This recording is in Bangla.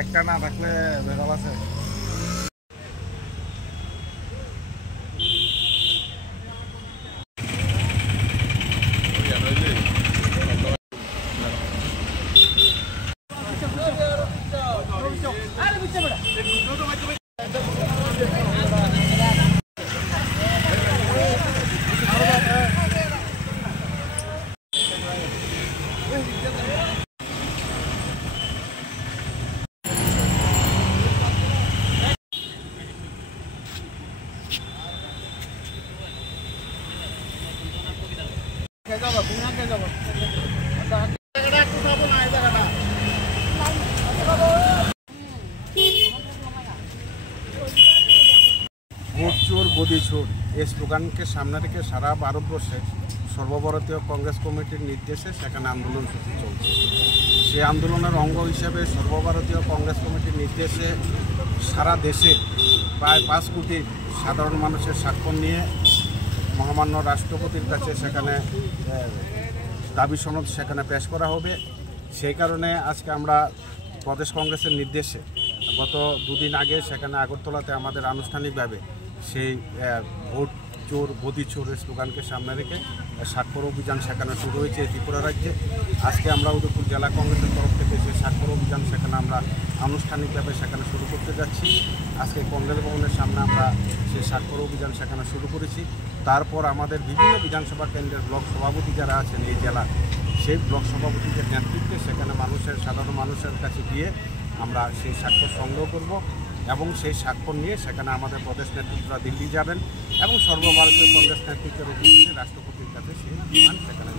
একটা না থাকলে বেরোব আছে। ভোট চোর গদি চোর এই স্লোগানকে সামনে রেখে সারা ভারতবর্ষে সর্বভারতীয় কংগ্রেস কমিটির নির্দেশে সেখানে আন্দোলন চলছে। সেই আন্দোলনের অঙ্গ হিসেবে সর্বভারতীয় কংগ্রেস কমিটির নির্দেশে সারা দেশে প্রায় 5 কোটি সাধারণ মানুষের স্বাক্ষর নিয়ে মহামান্য রাষ্ট্রপতির কাছে সেখানে দাবি সনদ সেখানে পেশ করা হবে। সেই কারণে আজকে আমরা প্রদেশ কংগ্রেসের নির্দেশে গত 2 দিন আগে সেখানে আগরতলাতে আমাদের আনুষ্ঠানিকভাবে সেই ভোট চোর গদি চোরের স্লোগানকে সামনে রেখে স্বাক্ষর অভিযান সেখানে শুরু হয়েছে ত্রিপুরা রাজ্যে। আজকে আমরা উদয়পুর জেলা কংগ্রেসের তরফ থেকে সেই স্বাক্ষর অভিযান সেখানে আমরা আনুষ্ঠানিকভাবে সেখানে শুরু করতে যাচ্ছি। আজকে কংগ্রেস ভবনের সামনে আমরা সেই স্বাক্ষর অভিযান সেখানে শুরু করেছি। তারপর আমাদের বিভিন্ন বিধানসভা কেন্দ্রের ব্লক সভাপতি যারা আছেন এই জেলা, সেই ব্লক সভাপতিদের নেতৃত্বে সেখানে সাধারণ মানুষের কাছে গিয়ে আমরা সেই স্বাক্ষর সংগ্রহ করব এবং সেই স্বাক্ষর নিয়ে সেখানে আমাদের প্রদেশ নেতৃত্বরা দিল্লি যাবেন এবং সর্বভারতীয় কংগ্রেস নেতৃত্বের অভিযোগে রাষ্ট্রপতির কাছে সেই বিমান সেখানে